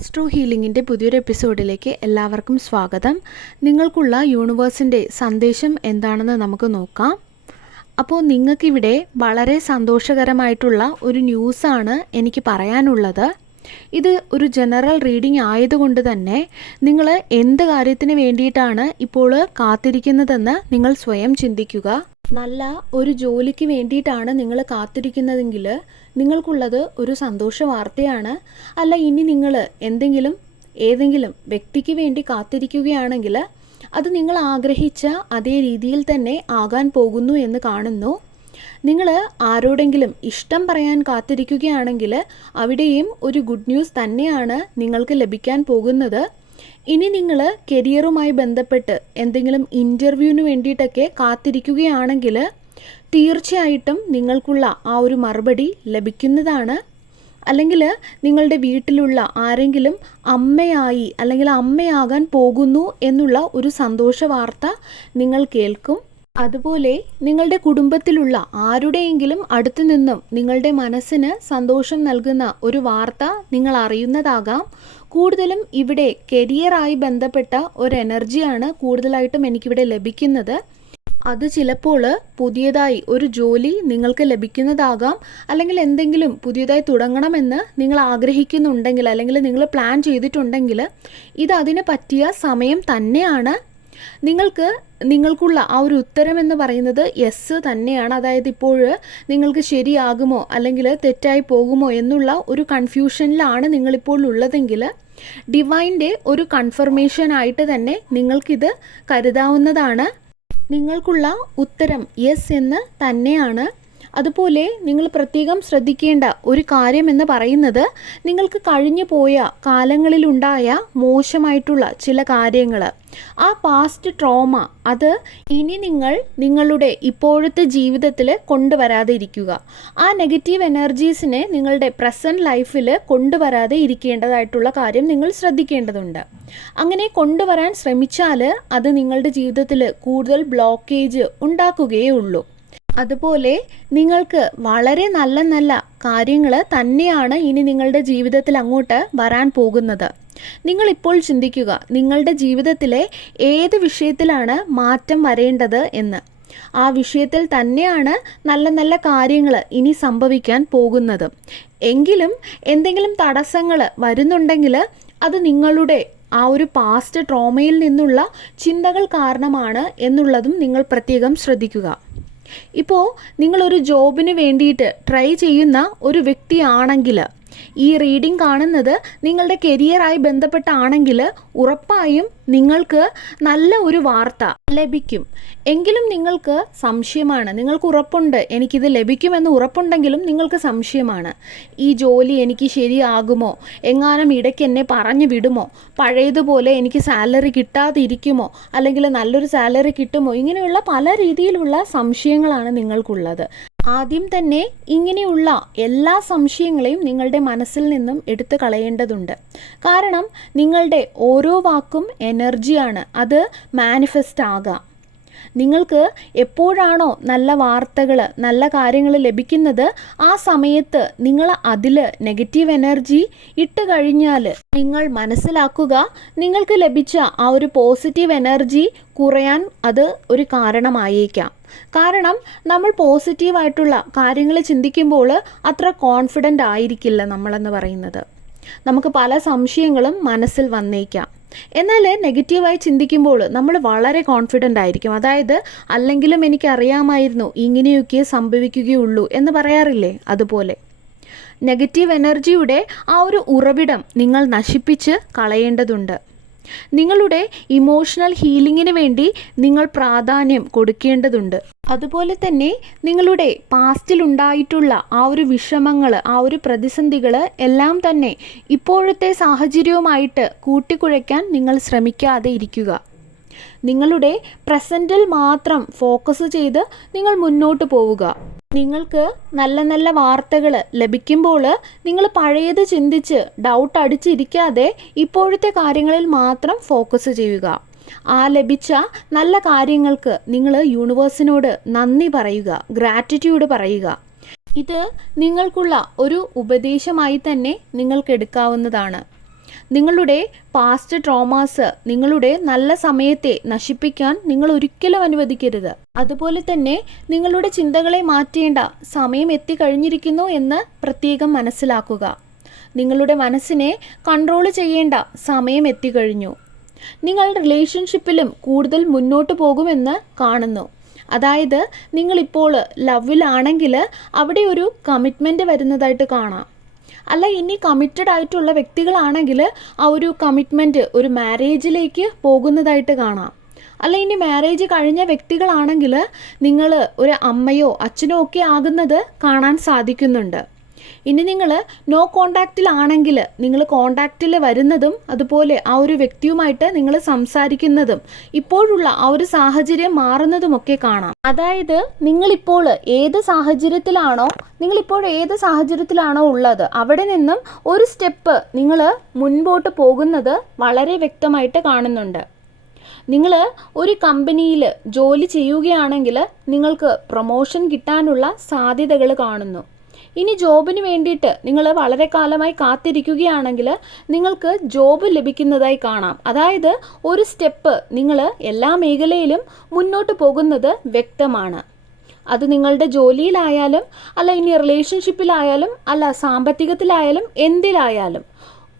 Astro ഹീലിംഗിൻ്റെ പുതിയൊരു എപ്പിസോഡിലേക്ക് എല്ലാവർക്കും സ്വാഗതം. നിങ്ങൾക്കുള്ള യൂണിവേഴ്സിൻ്റെ സന്ദേശം എന്താണെന്ന് നമുക്ക് നോക്കാം. അപ്പോൾ നിങ്ങൾക്കിവിടെ വളരെ സന്തോഷകരമായിട്ടുള്ള ഒരു ന്യൂസാണ് എനിക്ക് പറയാനുള്ളത്. ഇത് ഒരു ജനറൽ റീഡിംഗ് ആയതുകൊണ്ട് തന്നെ നിങ്ങൾ എന്ത് കാര്യത്തിന് വേണ്ടിയിട്ടാണ് ഇപ്പോൾ കാത്തിരിക്കുന്നതെന്ന് നിങ്ങൾ സ്വയം ചിന്തിക്കുക. നല്ല ഒരു ജോലിക്ക് വേണ്ടിയിട്ടാണ് നിങ്ങൾ കാത്തിരിക്കുന്നതെങ്കിൽ നിങ്ങൾക്കുള്ളത് ഒരു സന്തോഷ വാർത്തയാണ്. അല്ല, ഇനി നിങ്ങൾ ഏതെങ്കിലും വ്യക്തിക്ക് വേണ്ടി കാത്തിരിക്കുകയാണെങ്കിൽ അത് നിങ്ങൾ ആഗ്രഹിച്ച അതേ രീതിയിൽ തന്നെ ആകാൻ പോകുന്നു എന്ന് കാണുന്നു. നിങ്ങൾ ആരോടെങ്കിലും ഇഷ്ടം പറയാൻ കാത്തിരിക്കുകയാണെങ്കിൽ അവിടെയും ഒരു ഗുഡ് ന്യൂസ് തന്നെയാണ് നിങ്ങൾക്ക് ലഭിക്കാൻ പോകുന്നത്. ഇനി നിങ്ങൾ കരിയറുമായി ബന്ധപ്പെട്ട് എന്തെങ്കിലും ഇൻ്റർവ്യൂവിന് വേണ്ടിയിട്ടൊക്കെ കാത്തിരിക്കുകയാണെങ്കിൽ തീർച്ചയായിട്ടും നിങ്ങൾക്കുള്ള ആ ഒരു മറുപടി ലഭിക്കുന്നതാണ്. അല്ലെങ്കിൽ നിങ്ങളുടെ വീട്ടിലുള്ള ആരെങ്കിലും അമ്മയായി അല്ലെങ്കിൽ അമ്മയാകാൻ പോകുന്നു എന്നുള്ള ഒരു സന്തോഷ വാർത്ത നിങ്ങൾ കേൾക്കും. അതുപോലെ നിങ്ങളുടെ കുടുംബത്തിലുള്ള ആരുടെയെങ്കിലും അടുത്തു നിന്നും നിങ്ങളുടെ മനസ്സിന് സന്തോഷം നൽകുന്ന ഒരു വാർത്ത നിങ്ങൾ അറിയുന്നതാകാം. കൂടുതലും ഇവിടെ കരിയറായി ബന്ധപ്പെട്ട ഒരു എനർജിയാണ് കൂടുതലായിട്ടും എനിക്കിവിടെ ലഭിക്കുന്നത്. അത് ചിലപ്പോൾ പുതിയതായി ഒരു ജോലി നിങ്ങൾക്ക് ലഭിക്കുന്നതാകാം, അല്ലെങ്കിൽ എന്തെങ്കിലും പുതിയതായി തുടങ്ങണമെന്ന് നിങ്ങൾ ആഗ്രഹിക്കുന്നുണ്ടെങ്കിൽ അല്ലെങ്കിൽ നിങ്ങൾ പ്ലാൻ ചെയ്തിട്ടുണ്ടെങ്കിൽ ഇത് അതിന് പറ്റിയ സമയം തന്നെയാണ്. നിങ്ങൾക്കുള്ള ആ ഒരു ഉത്തരം എന്ന് പറയുന്നത് യെസ് തന്നെയാണ്. അതായത് ഇപ്പോൾ നിങ്ങൾക്ക് ശരിയാകുമോ അല്ലെങ്കിൽ തെറ്റായി പോകുമോ എന്നുള്ള ഒരു കൺഫ്യൂഷനിലാണ് നിങ്ങളിപ്പോൾ ഉള്ളതെങ്കിൽ ഡിവൈൻ്റെ ഒരു കൺഫർമേഷൻ ആയിട്ട് തന്നെ നിങ്ങൾക്കിത് കരുതാവുന്നതാണ്. നിങ്ങൾക്കുള്ള ഉത്തരം യെസ് എന്ന് തന്നെയാണ്. അതുപോലെ നിങ്ങൾ പ്രത്യേകം ശ്രദ്ധിക്കേണ്ട ഒരു കാര്യം എന്ന് പറയുന്നത്, നിങ്ങൾക്ക് കഴിഞ്ഞു പോയ കാലങ്ങളിലുണ്ടായ മോശമായിട്ടുള്ള ചില കാര്യങ്ങൾ, ആ പാസ്റ്റ് ട്രോമ, അത് ഇനി നിങ്ങളുടെ ഇപ്പോഴത്തെ ജീവിതത്തിൽ കൊണ്ടുവരാതെ ഇരിക്കുക. ആ നെഗറ്റീവ് എനർജീസിനെ നിങ്ങളുടെ പ്രസൻറ്റ് ലൈഫിൽ കൊണ്ടുവരാതെ ഇരിക്കേണ്ടതായിട്ടുള്ള കാര്യം നിങ്ങൾ ശ്രദ്ധിക്കേണ്ടതുണ്ട്. അങ്ങനെ കൊണ്ടുവരാൻ ശ്രമിച്ചാൽ അത് നിങ്ങളുടെ ജീവിതത്തിൽ കൂടുതൽ ബ്ലോക്കേജ് ഉണ്ടാക്കുകയേ ഉള്ളൂ. അതുപോലെ നിങ്ങൾക്ക് വളരെ നല്ല കാര്യങ്ങൾ തന്നെയാണ് ഇനി നിങ്ങളുടെ ജീവിതത്തിൽ അങ്ങോട്ട് വരാൻ പോകുന്നത്. നിങ്ങളിപ്പോൾ ചിന്തിക്കുക, നിങ്ങളുടെ ജീവിതത്തിലെ ഏത് വിഷയത്തിലാണ് മാറ്റം വരേണ്ടത് എന്ന്. ആ വിഷയത്തിൽ തന്നെയാണ് നല്ല കാര്യങ്ങൾ ഇനി സംഭവിക്കാൻ പോകുന്നത്. എങ്കിലും എന്തെങ്കിലും തടസ്സങ്ങൾ വരുന്നുണ്ടെങ്കിൽ അത് നിങ്ങളുടെ ആ ഒരു പാസ്റ്റ് ട്രോമയിൽ നിന്നുള്ള ചിന്തകൾ കാരണമാണ് എന്നുള്ളതും നിങ്ങൾ പ്രത്യേകം ശ്രദ്ധിക്കുക. ഇപ്പോൾ നിങ്ങളൊരു ജോബിന് വേണ്ടിയിട്ട് ട്രൈ ചെയ്യുന്ന ഒരു വ്യക്തിയാണെങ്കിൽ ഈ റീഡിംഗ് കാണുന്നത് നിങ്ങളുടെ കരിയറായി ബന്ധപ്പെട്ടാണെങ്കിൽ ഉറപ്പായും നിങ്ങൾക്ക് നല്ല ഒരു വാർത്ത ലഭിക്കും. എങ്കിലും നിങ്ങൾക്ക് സംശയമാണ്, നിങ്ങൾക്ക് ഉറപ്പുണ്ട് എനിക്കിത് ലഭിക്കുമെന്ന് ഉറപ്പുണ്ടെങ്കിലും നിങ്ങൾക്ക് സംശയമാണ്. ഈ ജോലി എനിക്ക് ശരിയാകുമോ, എങ്ങാനും ഇടയ്ക്ക് എന്നെ പറഞ്ഞു വിടുമോ, പഴയതുപോലെ എനിക്ക് സാലറി കിട്ടാതെ ഇരിക്കുമോ, അല്ലെങ്കിൽ നല്ലൊരു സാലറി കിട്ടുമോ, ഇങ്ങനെയുള്ള പല രീതിയിലുള്ള സംശയങ്ങളാണ് നിങ്ങൾക്കുള്ളത്. ആദ്യം തന്നെ ഇങ്ങനെയുള്ള എല്ലാ സംശയങ്ങളെയും നിങ്ങളുടെ മനസ്സിൽ നിന്നും എടുത്തു കളയേണ്ടതുണ്ട്. കാരണം നിങ്ങളുടെ ഓരോ വാക്കും എനർജിയാണ്, അത് മാനിഫെസ്റ്റ് ആകാം. നിങ്ങൾക്ക് എപ്പോഴാണോ നല്ല വാർത്തകൾ, നല്ല കാര്യങ്ങൾ ലഭിക്കുന്നത്, ആ സമയത്ത് നിങ്ങൾ അതിൽ നെഗറ്റീവ് എനർജി ഇട്ട് കഴിഞ്ഞാൽ നിങ്ങൾ മനസ്സിലാക്കുക, നിങ്ങൾക്ക് ലഭിച്ച ആ ഒരു പോസിറ്റീവ് എനർജി കുറയാൻ അത് ഒരു കാരണമായേക്കാം. കാരണം നമ്മൾ പോസിറ്റീവായിട്ടുള്ള കാര്യങ്ങൾ ചിന്തിക്കുമ്പോൾ അത്ര കോൺഫിഡൻ്റ് ആയിരിക്കില്ല നമ്മളെന്ന് പറയുന്നത്. നമുക്ക് പല സംശയങ്ങളും മനസ്സിൽ വന്നേക്കാം. എന്നാൽ നെഗറ്റീവായി ചിന്തിക്കുമ്പോൾ നമ്മൾ വളരെ കോൺഫിഡൻ്റ് ആയിരിക്കും. അതായത് അല്ലെങ്കിലും എനിക്കറിയാമായിരുന്നു ഇങ്ങനെയൊക്കെ സംഭവിക്കുകയുള്ളൂ എന്ന് പറയാറില്ലേ, അതുപോലെ നെഗറ്റീവ് എനർജിയുടെ ആ ഒരു ഉറവിടം നിങ്ങൾ നശിപ്പിച്ച് കളയേണ്ടതുണ്ട്. നിങ്ങളുടെ ഇമോഷണൽ ഹീലിങ്ങിന് വേണ്ടി നിങ്ങൾ പ്രാധാന്യം കൊടുക്കേണ്ടതുണ്ട്. അതുപോലെ തന്നെ നിങ്ങളുടെ പാസ്റ്റിലുണ്ടായിട്ടുള്ള ആ ഒരു വിഷമങ്ങൾ, ആ ഒരു പ്രതിസന്ധികൾ എല്ലാം തന്നെ ഇപ്പോഴത്തെ സാഹചര്യവുമായിട്ട് കൂട്ടിക്കുഴയ്ക്കാൻ നിങ്ങൾ ശ്രമിക്കാതെ ഇരിക്കുക. നിങ്ങളുടെ പ്രസൻറ്റിൽ മാത്രം ഫോക്കസ് ചെയ്ത് നിങ്ങൾ മുന്നോട്ട് പോവുക. നിങ്ങൾക്ക് നല്ല വാർത്തകൾ ലഭിക്കുമ്പോൾ നിങ്ങൾ പഴയത് ചിന്തിച്ച് ഡൗട്ട് അടിച്ചിരിക്കാതെ ഇപ്പോഴത്തെ കാര്യങ്ങളിൽ മാത്രം ഫോക്കസ് ചെയ്യുക. ആ ലഭിച്ച നല്ല കാര്യങ്ങൾക്ക് നിങ്ങൾ യൂണിവേഴ്സിനോട് നന്ദി പറയുക, ഗ്രാറ്റിറ്റ്യൂഡ് പറയുക. ഇത് നിങ്ങൾക്കുള്ള ഒരു ഉപദേശമായി തന്നെ നിങ്ങൾക്ക് എടുക്കാവുന്നതാണ്. നിങ്ങളുടെ പാസ്റ്റ് ട്രോമാസ് നിങ്ങളുടെ നല്ല സമയത്തെ നശിപ്പിക്കാൻ നിങ്ങൾ ഒരിക്കലും അനുവദിക്കരുത്. അതുപോലെ തന്നെ നിങ്ങളുടെ ചിന്തകളെ മാറ്റേണ്ട സമയം എത്തിക്കഴിഞ്ഞിരിക്കുന്നു എന്ന് പ്രത്യേകം മനസ്സിലാക്കുക. നിങ്ങളുടെ മനസ്സിനെ കൺട്രോൾ ചെയ്യേണ്ട സമയം എത്തിക്കഴിഞ്ഞു. നിങ്ങൾ റിലേഷൻഷിപ്പിലും കൂടുതൽ മുന്നോട്ട് പോകുമെന്ന് കാണുന്നു. അതായത് നിങ്ങളിപ്പോൾ ലവിലാണെങ്കിൽ അവിടെ ഒരു കമ്മിറ്റ്മെൻറ്റ് വരുന്നതായിട്ട് കാണാം. അല്ല, ഇനി കമ്മിറ്റഡ് ആയിട്ടുള്ള വ്യക്തികളാണെങ്കിൽ ആ ഒരു കമ്മിറ്റ്മെൻറ്റ് ഒരു മാരേജിലേക്ക് പോകുന്നതായിട്ട് കാണാം. അല്ല, ഇനി മാരേജ് കഴിഞ്ഞ വ്യക്തികളാണെങ്കിൽ നിങ്ങൾ ഒരു അമ്മയോ അച്ഛനോ ഒക്കെ ആകുന്നത് കാണാൻ സാധിക്കുന്നുണ്ട്. ഇനി നിങ്ങൾ നോ കോണ്ടാക്റ്റിലാണെങ്കിൽ നിങ്ങൾ കോണ്ടാക്റ്റിൽ വരുന്നതും അതുപോലെ ആ ഒരു വ്യക്തിയുമായിട്ട് നിങ്ങൾ സംസാരിക്കുന്നതും ഇപ്പോഴുള്ള ആ ഒരു സാഹചര്യം മാറുന്നതുമൊക്കെ കാണാം. അതായത് നിങ്ങളിപ്പോൾ ഏത് സാഹചര്യത്തിലാണോ ഉള്ളത് അവിടെ നിന്നും ഒരു സ്റ്റെപ്പ് നിങ്ങൾ മുൻപോട്ട് പോകുന്നത് വളരെ വ്യക്തമായിട്ട് കാണുന്നുണ്ട്. നിങ്ങൾ ഒരു കമ്പനിയിൽ ജോലി ചെയ്യുകയാണെങ്കിൽ നിങ്ങൾക്ക് പ്രൊമോഷൻ കിട്ടാനുള്ള സാധ്യതകൾ കാണുന്നു. ഇനി ജോബിന് വേണ്ടിയിട്ട് നിങ്ങൾ വളരെ കാലമായി കാത്തിരിക്കുകയാണെങ്കിൽ നിങ്ങൾക്ക് ജോബ് ലഭിക്കുന്നതായി കാണാം. അതായത് ഒരു സ്റ്റെപ്പ് നിങ്ങൾ എല്ലാ മേഖലയിലും മുന്നോട്ട് പോകുന്നത് വ്യക്തമാണ്. അത് നിങ്ങളുടെ ജോലിയിലായാലും അല്ല, ഇനി റിലേഷൻഷിപ്പിലായാലും അല്ല, സാമ്പത്തികത്തിലായാലും എന്തിലായാലും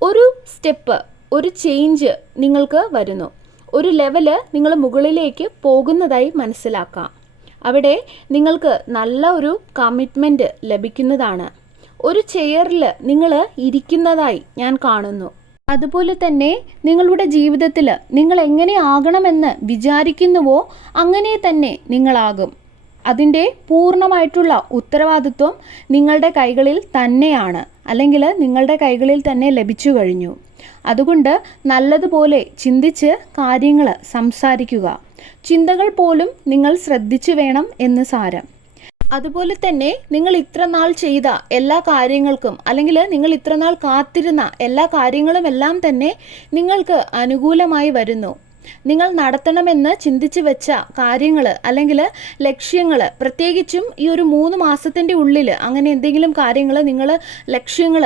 ഒരു സ്റ്റെപ്പ്, ഒരു ചേഞ്ച് നിങ്ങൾക്ക് വരുന്നു. ഒരു ലെവല് നിങ്ങൾ മുകളിലേക്ക് പോകുന്നതായി മനസ്സിലാക്കാം. അവിടെ നിങ്ങൾക്ക് നല്ല ഒരു കമ്മിറ്റ്മെൻറ്റ് ലഭിക്കുന്നതാണ്. ഒരു ചെയറിൽ നിങ്ങൾ ഇരിക്കുന്നതായി ഞാൻ കാണുന്നു. അതുപോലെ തന്നെ നിങ്ങളുടെ ജീവിതത്തിൽ നിങ്ങൾ എങ്ങനെ ആകണമെന്ന് വിചാരിക്കുന്നുവോ അങ്ങനെ തന്നെ നിങ്ങളാകും. അതിൻ്റെ പൂർണ്ണമായിട്ടുള്ള ഉത്തരവാദിത്വം നിങ്ങളുടെ കൈകളിൽ തന്നെയാണ്, അല്ലെങ്കിൽ നിങ്ങളുടെ കൈകളിൽ തന്നെ ലഭിച്ചു കഴിഞ്ഞു. അതുകൊണ്ട് നല്ലതുപോലെ ചിന്തിച്ച് കാര്യങ്ങൾ സംസാരിക്കുക. ചിന്തകൾ പോലും നിങ്ങൾ ശ്രദ്ധിച്ചു വേണം എന്ന് സാരം. അതുപോലെ തന്നെ നിങ്ങൾ ഇത്ര നാൾ ചെയ്ത എല്ലാ കാര്യങ്ങൾക്കും അല്ലെങ്കിൽ നിങ്ങൾ ഇത്ര നാൾ കാത്തിരുന്ന എല്ലാ കാര്യങ്ങളും എല്ലാം തന്നെ നിങ്ങൾക്ക് അനുകൂലമായി വരുന്നു. നിങ്ങൾ നടത്തണമെന്ന് ചിന്തിച്ചു വെച്ച കാര്യങ്ങൾ അല്ലെങ്കിൽ ലക്ഷ്യങ്ങൾ, പ്രത്യേകിച്ചും ഈ ഒരു 3 മാസത്തിൻ്റെ ഉള്ളിൽ അങ്ങനെ എന്തെങ്കിലും കാര്യങ്ങൾ നിങ്ങൾ ലക്ഷ്യങ്ങൾ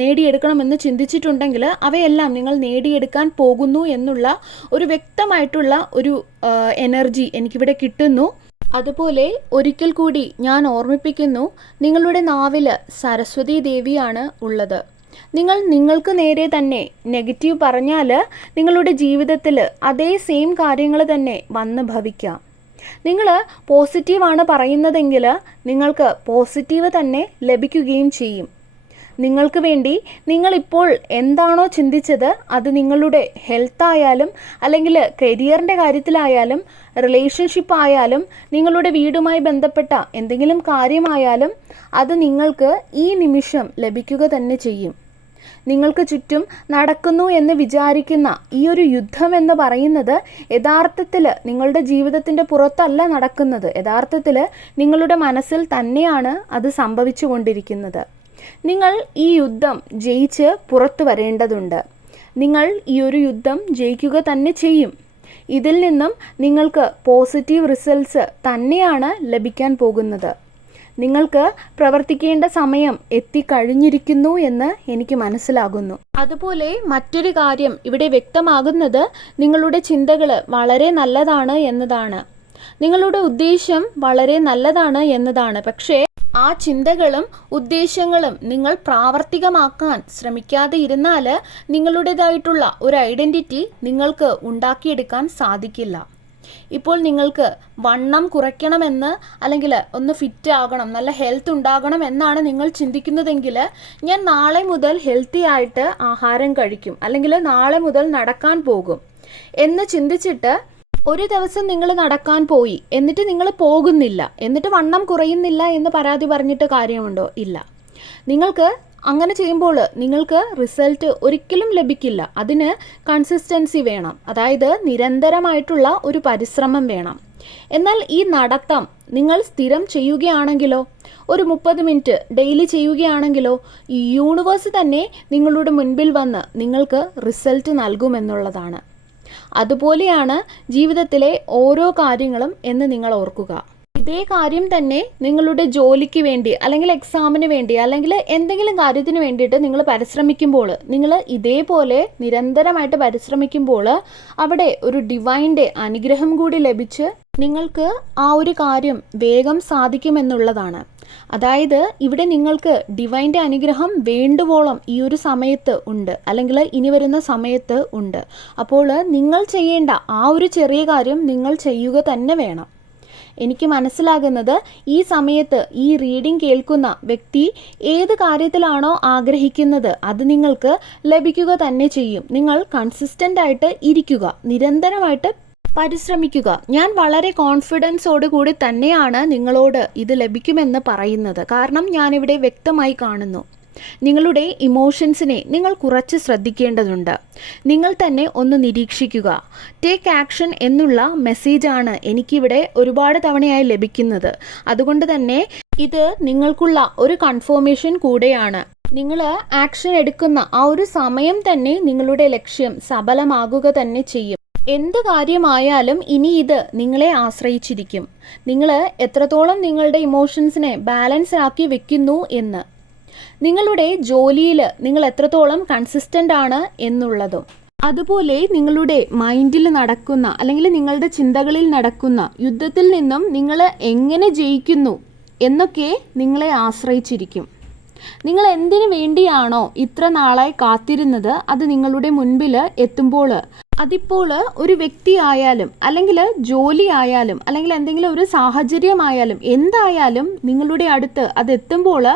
നേടിയെടുക്കണമെന്ന് ചിന്തിച്ചിട്ടുണ്ടെങ്കിൽ അവയെല്ലാം നിങ്ങൾ നേടിയെടുക്കാൻ പോകുന്നു എന്നുള്ള ഒരു വ്യക്തമായിട്ടുള്ള ഒരു എനർജി എനിക്കിവിടെ കിട്ടുന്നു. അതുപോലെ ഒരിക്കൽ കൂടി ഞാൻ ഓർമ്മിപ്പിക്കുന്നു, നിങ്ങളുടെ നാവിൽ സരസ്വതി ദേവിയാണ് ഉള്ളത്. നിങ്ങൾക്ക് നേരെ തന്നെ നെഗറ്റീവ് പറഞ്ഞാൽ നിങ്ങളുടെ ജീവിതത്തിൽ അതേ സെയിം കാര്യങ്ങൾ തന്നെ വന്ന് ഭവിക്കാം. നിങ്ങൾ പോസിറ്റീവാണ് പറയുന്നതെങ്കിൽ നിങ്ങൾക്ക് പോസിറ്റീവ് തന്നെ ലഭിക്കുകയും ചെയ്യും. നിങ്ങൾക്ക് വേണ്ടി നിങ്ങളിപ്പോൾ എന്താണോ ചിന്തിച്ചത് അത് നിങ്ങളുടെ ഹെൽത്തായാലും അല്ലെങ്കിൽ കരിയറിൻ്റെ കാര്യത്തിലായാലും റിലേഷൻഷിപ്പ് ആയാലും നിങ്ങളുടെ വീടുമായി ബന്ധപ്പെട്ട എന്തെങ്കിലും കാര്യമായാലും അത് നിങ്ങൾക്ക് ഈ നിമിഷം ലഭിക്കുക തന്നെ ചെയ്യും. നിങ്ങൾക്ക് ചുറ്റും നടക്കുന്നു എന്ന് വിചാരിക്കുന്ന ഈ ഒരു യുദ്ധം എന്ന് പറയുന്നത് യഥാർത്ഥത്തിൽ നിങ്ങളുടെ ജീവിതത്തിൻ്റെ പുറത്തല്ല നടക്കുന്നത്. യഥാർത്ഥത്തിൽ നിങ്ങളുടെ മനസ്സിൽ തന്നെയാണ് അത് സംഭവിച്ചു കൊണ്ടിരിക്കുന്നത്. നിങ്ങൾ ഈ യുദ്ധം ജയിച്ച് പുറത്തു വരേണ്ടതുണ്ട്. നിങ്ങൾ ഈ ഒരു യുദ്ധം ജയിക്കുക തന്നെ ചെയ്യും. ഇതിൽ നിന്നും നിങ്ങൾക്ക് പോസിറ്റീവ് റിസൾട്ട്സ് തന്നെയാണ് ലഭിക്കാൻ പോകുന്നത്. നിങ്ങൾക്ക് പ്രവർത്തിക്കേണ്ട സമയം എത്തിക്കഴിഞ്ഞിരിക്കുന്നു എന്ന് എനിക്ക് മനസ്സിലാകുന്നു. അതുപോലെ മറ്റൊരു കാര്യം ഇവിടെ വ്യക്തമാകുന്നത് നിങ്ങളുടെ ചിന്തകൾ വളരെ നല്ലതാണ് എന്നതാണ്. നിങ്ങളുടെ ഉദ്ദേശം വളരെ നല്ലതാണ് എന്നതാണ്. പക്ഷേ ആ ചിന്തകളും ഉദ്ദേശങ്ങളും നിങ്ങൾ പ്രാവർത്തികമാക്കാൻ ശ്രമിക്കാതെ ഇരുന്നാൽ നിങ്ങളുടേതായിട്ടുള്ള ഒരു ഐഡൻറ്റിറ്റി നിങ്ങൾക്ക് ഉണ്ടാക്കിയെടുക്കാൻ സാധിക്കില്ല. ഇപ്പോൾ നിങ്ങൾക്ക് വണ്ണം കുറയ്ക്കണമെന്ന് അല്ലെങ്കിൽ ഒന്ന് ഫിറ്റ് ആകണം, നല്ല ഹെൽത്ത് ഉണ്ടാകണം എന്നാണ് നിങ്ങൾ ചിന്തിക്കുന്നതെങ്കിൽ ഞാൻ നാളെ മുതൽ ഹെൽത്തി ആയിട്ട് ആഹാരം കഴിക്കും അല്ലെങ്കിൽ നാളെ മുതൽ നടക്കാൻ പോകും എന്ന് ചിന്തിച്ചിട്ട് ഒരു ദിവസം നിങ്ങൾ നടക്കാൻ പോയി, എന്നിട്ട് നിങ്ങൾ പോകുന്നില്ല, എന്നിട്ട് വണ്ണം കുറയുന്നില്ല എന്ന് പരാതി പറഞ്ഞിട്ട് കാര്യമുണ്ടോ? ഇല്ല. നിങ്ങൾക്ക് അങ്ങനെ ചെയ്യുമ്പോൾ നിങ്ങൾക്ക് റിസൾട്ട് ഒരിക്കലും ലഭിക്കില്ല. അതിന് കൺസിസ്റ്റൻസി വേണം, അതായത് നിരന്തരമായിട്ടുള്ള ഒരു പരിശ്രമം വേണം. എന്നാൽ ഈ നടത്തം നിങ്ങൾ സ്ഥിരം ചെയ്യുകയാണെങ്കിലോ, ഒരു 30 മിനിറ്റ് ഡെയിലി ചെയ്യുകയാണെങ്കിലോ ഈ യൂണിവേഴ്സ് തന്നെ നിങ്ങളുടെ മുൻപിൽ വന്ന് നിങ്ങൾക്ക് റിസൾട്ട് നൽകുമെന്നുള്ളതാണ്. അതുപോലെയാണ് ജീവിതത്തിലെ ഓരോ കാര്യങ്ങളും എന്ന് നിങ്ങൾ ഓർക്കുക. ഇതേ കാര്യം തന്നെ നിങ്ങളുടെ ജോലിക്ക് വേണ്ടി അല്ലെങ്കിൽ എക്സാമിന് വേണ്ടി അല്ലെങ്കിൽ എന്തെങ്കിലും കാര്യത്തിന് വേണ്ടിയിട്ട് നിങ്ങൾ പരിശ്രമിക്കുമ്പോൾ, നിങ്ങൾ ഇതേപോലെ നിരന്തരമായിട്ട് പരിശ്രമിക്കുമ്പോൾ അവിടെ ഒരു ഡിവൈൻ്റെ അനുഗ്രഹം കൂടി ലഭിച്ച് നിങ്ങൾക്ക് ആ ഒരു കാര്യം വേഗം സാധിക്കുമെന്നുള്ളതാണ്. അതായത് ഇവിടെ നിങ്ങൾക്ക് ഡിവൈൻ്റെ അനുഗ്രഹം വേണ്ടുവോളം ഈ ഒരു സമയത്ത് ഉണ്ട്, അല്ലെങ്കിൽ ഇനി വരുന്ന സമയത്ത് ഉണ്ട്. അപ്പോൾ നിങ്ങൾ ചെയ്യേണ്ട ആ ഒരു ചെറിയ കാര്യം നിങ്ങൾ ചെയ്യുക തന്നെ വേണം. എനിക്ക് മനസ്സിലാകുന്നത് ഈ സമയത്ത് ഈ റീഡിംഗ് കേൾക്കുന്ന വ്യക്തി ഏത് കാര്യത്തിലാണോ ആഗ്രഹിക്കുന്നത് അത് നിങ്ങൾക്ക് ലഭിക്കുക തന്നെ ചെയ്യും. നിങ്ങൾ കൺസിസ്റ്റൻ്റ് ആയിട്ട് ഇരിക്കുക, നിരന്തരമായിട്ട് പരിശ്രമിക്കുക. ഞാൻ വളരെ കോൺഫിഡൻസോട് കൂടി തന്നെയാണ് നിങ്ങളോട് ഇത് ലഭിക്കുമെന്ന് പറയുന്നത്. കാരണം ഞാനിവിടെ വ്യക്തമായി കാണുന്നു, നിങ്ങളുടെ ഇമോഷൻസിനെ നിങ്ങൾ കുറച്ച് ശ്രദ്ധിക്കേണ്ടതുണ്ട്. നിങ്ങൾ തന്നെ ഒന്ന് നിരീക്ഷിക്കുക. ടേക്ക് ആക്ഷൻ എന്നുള്ള മെസ്സേജാണ് എനിക്കിവിടെ ഒരുപാട് തവണയായി ലഭിക്കുന്നത്. അതുകൊണ്ട് തന്നെ ഇത് നിങ്ങൾക്കുള്ള ഒരു കൺഫർമേഷൻ കൂടെയാണ്. നിങ്ങൾ ആക്ഷൻ എടുക്കുന്ന ആ ഒരു സമയം തന്നെ നിങ്ങളുടെ ലക്ഷ്യം സഫലമാകുക തന്നെ ചെയ്യും. എന്ത് കാര്യമായാലും ഇനി ഇത് നിങ്ങളെ ആശ്രയിച്ചിരിക്കും. നിങ്ങൾ എത്രത്തോളം നിങ്ങളുടെ ഇമോഷൻസിനെ ബാലൻസ് ആക്കി വെക്കുന്നു എന്ന്, നിങ്ങളുടെ ജോലിയിൽ നിങ്ങൾ എത്രത്തോളം കൺസിസ്റ്റൻ്റ് ആണ് എന്നുള്ളതും, അതുപോലെ നിങ്ങളുടെ മൈൻഡിൽ നടക്കുന്ന അല്ലെങ്കിൽ നിങ്ങളുടെ ചിന്തകളിൽ നടക്കുന്ന യുദ്ധത്തിൽ നിന്നും നിങ്ങൾ എങ്ങനെ ജയിക്കുന്നു എന്നൊക്കെ നിങ്ങളെ ആശ്രയിച്ചിരിക്കും. നിങ്ങൾ എന്തിനു വേണ്ടിയാണോ ഇത്ര നാളായി കാത്തിരുന്നത് അത് നിങ്ങളുടെ മുൻപിൽ എത്തുമ്പോൾ, അതിപ്പോൾ ഒരു വ്യക്തി ആയാലും അല്ലെങ്കിൽ ജോലി ആയാലും അല്ലെങ്കിൽ എന്തെങ്കിലും ഒരു സാഹചര്യമായാലും എന്തായാലും നിങ്ങളുടെ അടുത്ത് അതെത്തുമ്പോൾ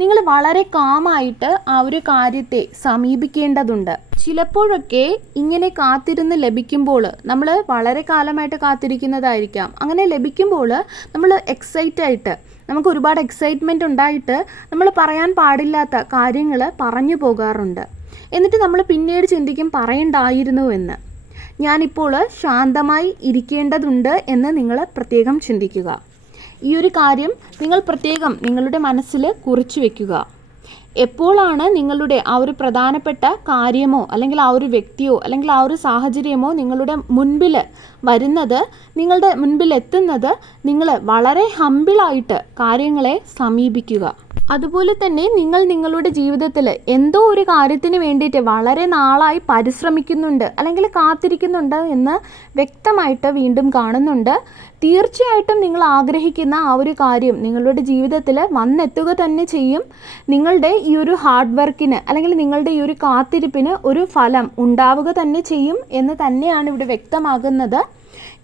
നിങ്ങൾ വളരെ കാമായിട്ട് ആ ഒരു കാര്യത്തെ സമീപിക്കേണ്ടതുണ്ട്. ചിലപ്പോഴൊക്കെ ഇങ്ങനെ കാത്തിരുന്ന് ലഭിക്കുമ്പോൾ, നമ്മൾ വളരെ കാലമായിട്ട് കാത്തിരിക്കുന്നതായിരിക്കാം, അങ്ങനെ ലഭിക്കുമ്പോൾ നമ്മൾ എക്സൈറ്റായിട്ട്, നമുക്ക് ഒരുപാട് എക്സൈറ്റ്മെൻറ്റ് ഉണ്ടായിട്ട് നമ്മൾ പറയാൻ പാടില്ലാത്ത കാര്യങ്ങൾ പറഞ്ഞു പോകാറുണ്ട്. എന്നിട്ട് നമ്മൾ പിന്നീട് ചിന്തിക്കും പറയണ്ടായിരുന്നു എന്ന്. ഞാനിപ്പോൾ ശാന്തമായി ഇരിക്കേണ്ടതുണ്ട് എന്ന് നിങ്ങൾ പ്രത്യേകം ചിന്തിക്കുക. ഈ ഒരു കാര്യം നിങ്ങൾ പ്രത്യേകം നിങ്ങളുടെ മനസ്സിൽ കുറിച്ചു വയ്ക്കുക. എപ്പോഴാണ് നിങ്ങളുടെ ആ ഒരു പ്രധാനപ്പെട്ട കാര്യമോ അല്ലെങ്കിൽ ആ ഒരു വ്യക്തിയോ അല്ലെങ്കിൽ ആ ഒരു സാഹചര്യമോ നിങ്ങളുടെ മുൻപിൽ വരുന്നത്, നിങ്ങളുടെ മുൻപിൽ എത്തുന്നത്, നിങ്ങൾ വളരെ ഹമ്പിളായിട്ട് കാര്യങ്ങളെ സമീപിക്കുക. അതുപോലെ തന്നെ നിങ്ങൾ നിങ്ങളുടെ ജീവിതത്തിൽ എന്തോ ഒരു കാര്യത്തിന് വേണ്ടിയിട്ട് വളരെ നാളായി പരിശ്രമിക്കുന്നുണ്ട് അല്ലെങ്കിൽ കാത്തിരിക്കുന്നുണ്ട് എന്ന് വ്യക്തമായിട്ട് വീണ്ടും കാണുന്നുണ്ട്. തീർച്ചയായിട്ടും നിങ്ങൾ ആഗ്രഹിക്കുന്ന ആ ഒരു കാര്യം നിങ്ങളുടെ ജീവിതത്തിൽ വന്നെത്തുക തന്നെ ചെയ്യും. നിങ്ങളുടെ ഈ ഒരു ഹാർഡ് വർക്കിന് അല്ലെങ്കിൽ നിങ്ങളുടെ ഈ ഒരു കാത്തിരിപ്പിന് ഒരു ഫലം ഉണ്ടാവുക തന്നെ ചെയ്യും എന്ന് തന്നെയാണ് ഇവിടെ വ്യക്തമാകുന്നത്.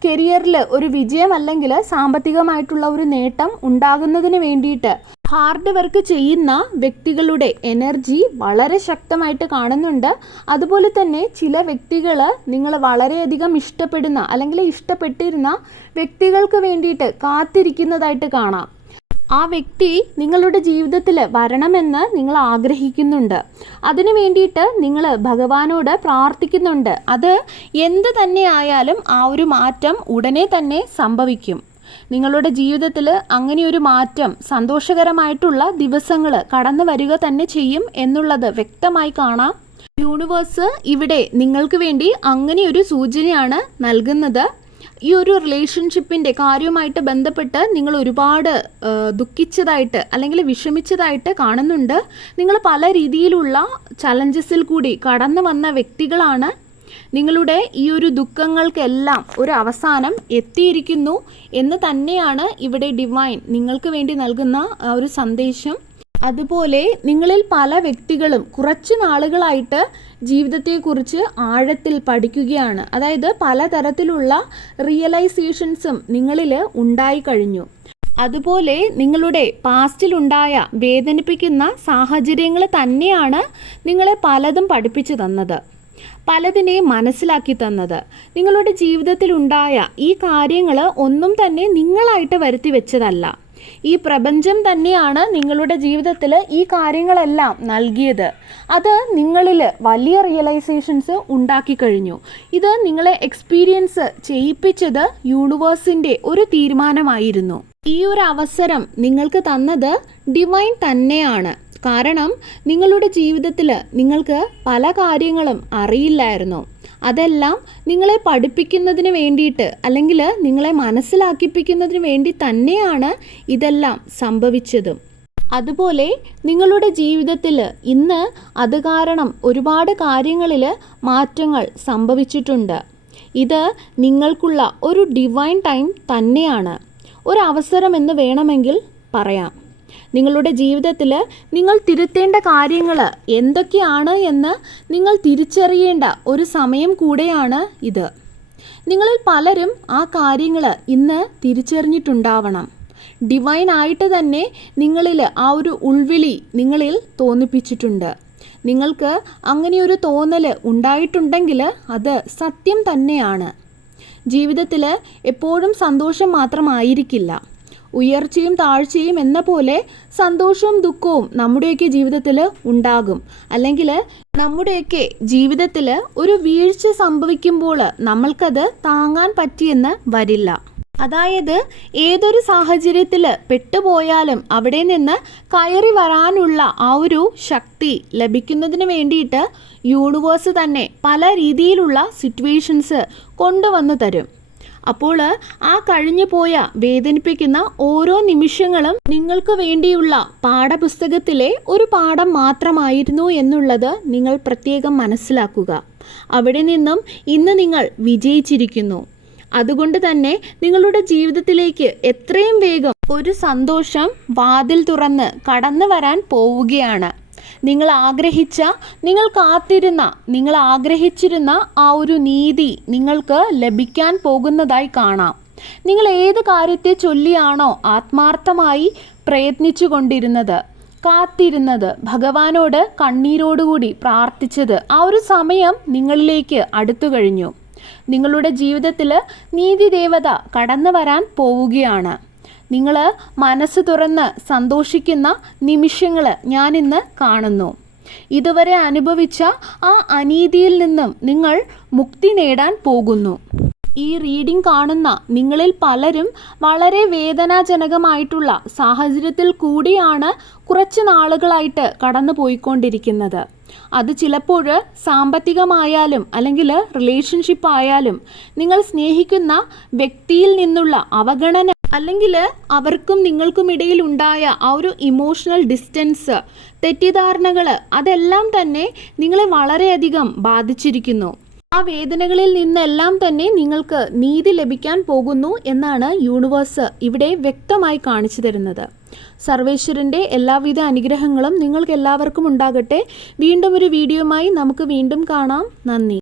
കരിയറിൽ ഒരു വിജയം അല്ലെങ്കിൽ സാമ്പത്തികമായിട്ടുള്ള ഒരു നേട്ടം ഉണ്ടാകുന്നതിന് വേണ്ടിയിട്ട് ഹാർഡ് വർക്ക് ചെയ്യുന്ന വ്യക്തികളുടെ എനർജി വളരെ ശക്തമായിട്ട് കാണുന്നുണ്ട്. അതുപോലെ തന്നെ ചില വ്യക്തികൾ നിങ്ങൾ വളരെയധികം ഇഷ്ടപ്പെടുന്ന അല്ലെങ്കിൽ ഇഷ്ടപ്പെട്ടിരുന്ന വ്യക്തികൾക്ക് വേണ്ടിയിട്ട് കാത്തിരിക്കുന്നതായിട്ട് കാണാം. ആ വ്യക്തി നിങ്ങളുടെ ജീവിതത്തിൽ വരണമെന്ന് നിങ്ങൾ ആഗ്രഹിക്കുന്നുണ്ട്. അതിനു വേണ്ടിയിട്ട് നിങ്ങൾ ഭഗവാനോട് പ്രാർത്ഥിക്കുന്നുണ്ട്. അത് എന്ത് തന്നെ ആയാലും ആ ഒരു മാറ്റം ഉടനെ തന്നെ സംഭവിക്കും. നിങ്ങളുടെ ജീവിതത്തിൽ അങ്ങനെയൊരു മാറ്റം, സന്തോഷകരമായിട്ടുള്ള ദിവസങ്ങൾ കടന്നു വരിക തന്നെ ചെയ്യും എന്നുള്ളത് വ്യക്തമായി കാണാം. യൂണിവേഴ്സ് ഇവിടെ നിങ്ങൾക്ക് വേണ്ടി അങ്ങനെയൊരു സൂചനയാണ് നൽകുന്നത്. ഈ ഒരു റിലേഷൻഷിപ്പിൻ്റെ കാര്യവുമായിട്ട് ബന്ധപ്പെട്ട് നിങ്ങൾ ഒരുപാട് ദുഃഖിച്ചതായിട്ട് അല്ലെങ്കിൽ വിഷമിച്ചതായിട്ട് കാണുന്നുണ്ട്. നിങ്ങൾ പല രീതിയിലുള്ള ചലഞ്ചസിൽ കൂടി കടന്നു വന്ന വ്യക്തികളാണ്. നിങ്ങളുടെ ഈ ഒരു ദുഃഖങ്ങൾക്കെല്ലാം ഒരു അവസാനം എത്തിയിരിക്കുന്നു എന്ന് തന്നെയാണ് ഇവിടെ ഡിവൈൻ നിങ്ങൾക്ക് വേണ്ടി നൽകുന്ന ഒരു സന്ദേശം. അതുപോലെ നിങ്ങളിൽ പല വ്യക്തികളും കുറച്ച് നാളുകളായിട്ട് ജീവിതത്തെക്കുറിച്ച് ആഴത്തിൽ പഠിക്കുകയാണ്. അതായത് പലതരത്തിലുള്ള റിയലൈസേഷൻസും നിങ്ങളിൽ ഉണ്ടായിക്കഴിഞ്ഞു. അതുപോലെ നിങ്ങളുടെ പാസ്റ്റിലുണ്ടായ വേദനിപ്പിക്കുന്ന സാഹചര്യങ്ങൾ തന്നെയാണ് നിങ്ങളെ പലതും പഠിപ്പിച്ചു തന്നത്, പലതിനെ മനസ്സിലാക്കി തന്നത്. നിങ്ങളുടെ ജീവിതത്തിലുണ്ടായ ഈ കാര്യങ്ങൾ ഒന്നും തന്നെ നിങ്ങളായിട്ട് വരുത്തി വെച്ചതല്ല. ഈ പ്രപഞ്ചം തന്നെയാണ് നിങ്ങളുടെ ജീവിതത്തിൽ ഈ കാര്യങ്ങളെല്ലാം നൽകിയത്. അത് നിങ്ങളിൽ വലിയ റിയലൈസേഷൻസ് ഉണ്ടാക്കി കഴിഞ്ഞു. ഇത് നിങ്ങളെ എക്സ്പീരിയൻസ് ചെയ്യിപ്പിച്ചത് യൂണിവേഴ്സിൻ്റെ ഒരു തീരുമാനമായിരുന്നു. ഈ ഒരു അവസരം നിങ്ങൾക്ക് തന്നത് ഡിവൈൻ തന്നെയാണ്. കാരണം നിങ്ങളുടെ ജീവിതത്തിൽ നിങ്ങൾക്ക് പല കാര്യങ്ങളും അറിയില്ലായിരുന്നു. അതെല്ലാം നിങ്ങളെ പഠിപ്പിക്കുന്നതിന് വേണ്ടിയിട്ട് അല്ലെങ്കിൽ നിങ്ങളെ മനസ്സിലാക്കിപ്പിക്കുന്നതിന് വേണ്ടി തന്നെയാണ് ഇതെല്ലാം സംഭവിച്ചതും. അതുപോലെ നിങ്ങളുടെ ജീവിതത്തിൽ ഇന്ന് അത് കാരണം ഒരുപാട് കാര്യങ്ങളിൽ മാറ്റങ്ങൾ സംഭവിച്ചിട്ടുണ്ട്. ഇത് നിങ്ങൾക്കുള്ള ഒരു ഡിവൈൻ ടൈം തന്നെയാണ്, ഒരു അവസരമെന്ന് വേണമെങ്കിൽ പറയാം. നിങ്ങളുടെ ജീവിതത്തിൽ നിങ്ങൾ തിരുത്തേണ്ട കാര്യങ്ങൾ എന്തൊക്കെയാണ് എന്ന് നിങ്ങൾ തിരിച്ചറിയേണ്ട ഒരു സമയം കൂടെയാണ് ഇത്. നിങ്ങളിൽ പലരും ആ കാര്യങ്ങൾ ഇന്ന് തിരിച്ചറിഞ്ഞിട്ടുണ്ടാവണം. ഡിവൈൻ ആയിട്ട് തന്നെ നിങ്ങളിൽ ആ ഒരു ഉൾവിളി നിങ്ങളിൽ തോന്നിപ്പിച്ചിട്ടുണ്ട്. നിങ്ങൾക്ക് അങ്ങനെയൊരു തോന്നൽ ഉണ്ടായിട്ടുണ്ടെങ്കിൽ അത് സത്യം തന്നെയാണ്. ജീവിതത്തിൽ എപ്പോഴും സന്തോഷം മാത്രമായിരിക്കില്ല. ഉയർച്ചയും താഴ്ചയും എന്ന പോലെ സന്തോഷവും ദുഃഖവും നമ്മുടെയൊക്കെ ജീവിതത്തിൽ ഉണ്ടാകും. അല്ലെങ്കിൽ നമ്മുടെയൊക്കെ ജീവിതത്തിൽ ഒരു വീഴ്ച സംഭവിക്കുമ്പോൾ നമ്മൾക്കത് താങ്ങാൻ പറ്റിയെന്ന് വരില്ല. അതായത് ഏതൊരു സാഹചര്യത്തിൽ പെട്ടുപോയാലും അവിടെ നിന്ന് കയറി വരാനുള്ള ആ ഒരു ശക്തി ലഭിക്കുന്നതിന് വേണ്ടിയിട്ട് യൂണിവേഴ്സ് തന്നെ പല രീതിയിലുള്ള സിറ്റുവേഷൻസ് കൊണ്ടുവന്നു തരും. അപ്പോൾ ആ കഴിഞ്ഞു പോയ വേദനിപ്പിക്കുന്ന ഓരോ നിമിഷങ്ങളും നിങ്ങൾക്ക് വേണ്ടിയുള്ള പാഠപുസ്തകത്തിലെ ഒരു പാഠം മാത്രമായിരുന്നു എന്നുള്ളത് നിങ്ങൾ പ്രത്യേകം മനസ്സിലാക്കുക. അവിടെ നിന്നും ഇന്ന് നിങ്ങൾ വിജയിച്ചിരിക്കുന്നു. അതുകൊണ്ട് തന്നെ നിങ്ങളുടെ ജീവിതത്തിലേക്ക് എത്രയും വേഗം ഒരു സന്തോഷം വാതിൽ തുറന്ന് കടന്നു വരാൻ പോവുകയാണ്. നിങ്ങൾ ആഗ്രഹിച്ച, നിങ്ങൾ കാത്തിരുന്ന, നിങ്ങൾ ആഗ്രഹിച്ചിരുന്ന ആ ഒരു നീതി നിങ്ങൾക്ക് ലഭിക്കാൻ പോകുന്നതായി കാണാം. നിങ്ങൾ ഏത് കാര്യത്തെ ചൊല്ലിയാണോ ആത്മാർത്ഥമായി പ്രയത്നിച്ചു കൊണ്ടിരുന്നത്, കാത്തിരുന്നത്, ഭഗവാനോട് കണ്ണീരോടുകൂടി പ്രാർത്ഥിച്ചത്, ആ ഒരു സമയം നിങ്ങളിലേക്ക് അടുത്തു കഴിഞ്ഞു. നിങ്ങളുടെ ജീവിതത്തിൽ നീതിദേവത കടന്നു വരാൻ പോവുകയാണ്. നിങ്ങൾ മനസ്സ് തുറന്ന് സന്തോഷിക്കുന്ന നിമിഷങ്ങൾ ഞാനിന്ന് കാണുന്നു. ഇതുവരെ അനുഭവിച്ച ആ അനീതിയിൽ നിന്നും നിങ്ങൾ മുക്തി നേടാൻ പോകുന്നു. ഈ റീഡിംഗ് കാണുന്ന നിങ്ങളിൽ പലരും വളരെ വേദനാജനകമായിട്ടുള്ള സാഹചര്യത്തിൽ കൂടിയാണ് കുറച്ച് നാളുകളായിട്ട് കടന്നു പോയിക്കൊണ്ടിരിക്കുന്നത്. അത് ചിലപ്പോൾ സാമ്പത്തികമായാലും അല്ലെങ്കിൽ റിലേഷൻഷിപ്പ് ആയാലും നിങ്ങൾ സ്നേഹിക്കുന്ന വ്യക്തിയിൽ നിന്നുള്ള അവഗണന, അല്ലെങ്കിൽ അവർക്കും നിങ്ങൾക്കും ഇടയിൽ ഉണ്ടായ ആ ഒരു ഇമോഷണൽ ഡിസ്റ്റൻസ്, തെറ്റിദ്ധാരണകൾ, അതെല്ലാം തന്നെ നിങ്ങളെ വളരെയധികം ബാധിച്ചിരിക്കുന്നു. ആ വേദനകളിൽ നിന്നെല്ലാം തന്നെ നിങ്ങൾക്ക് നീതി ലഭിക്കാൻ പോകുന്നു എന്നാണ് യൂണിവേഴ്സ് ഇവിടെ വ്യക്തമായി കാണിച്ചു തരുന്നത്. സർവേശ്വരൻ്റെ എല്ലാവിധ അനുഗ്രഹങ്ങളും നിങ്ങൾക്ക് എല്ലാവർക്കും ഉണ്ടാകട്ടെ. വീണ്ടും ഒരു വീഡിയോയുമായി നമുക്ക് വീണ്ടും കാണാം. നന്ദി.